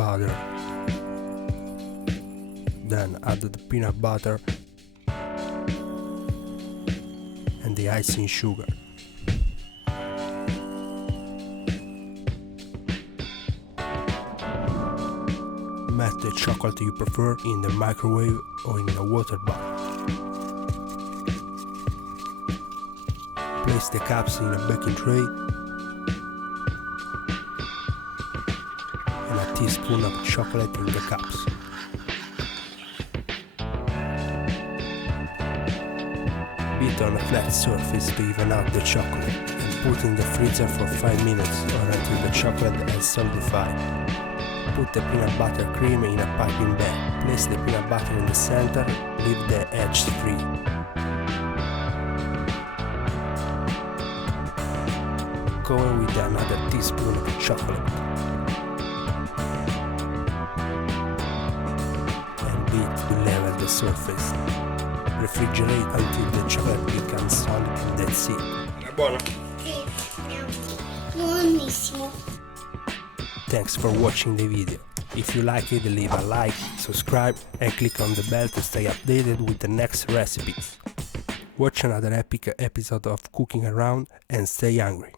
butter, then add the peanut butter and the icing sugar. Melt the chocolate you prefer in the microwave or in a water bath. Place the cups in a baking tray and a teaspoon of chocolate in the cups. Beat on a flat surface to even out the chocolate and put in the freezer for 5 minutes or until the chocolate has solidified. Put the peanut butter cream in a piping bag. Place the peanut butter in the center, leave the edges free. Cover with another teaspoon of chocolate. And beat to level the surface. Refrigerate until the chocolate becomes solid and that's it. È buono? Sì, buonissimo. Thanks for watching the video. If you like it, leave a like, subscribe and click on the bell to stay updated with the next recipes. Watch another epic episode of Cooking Around and stay hungry.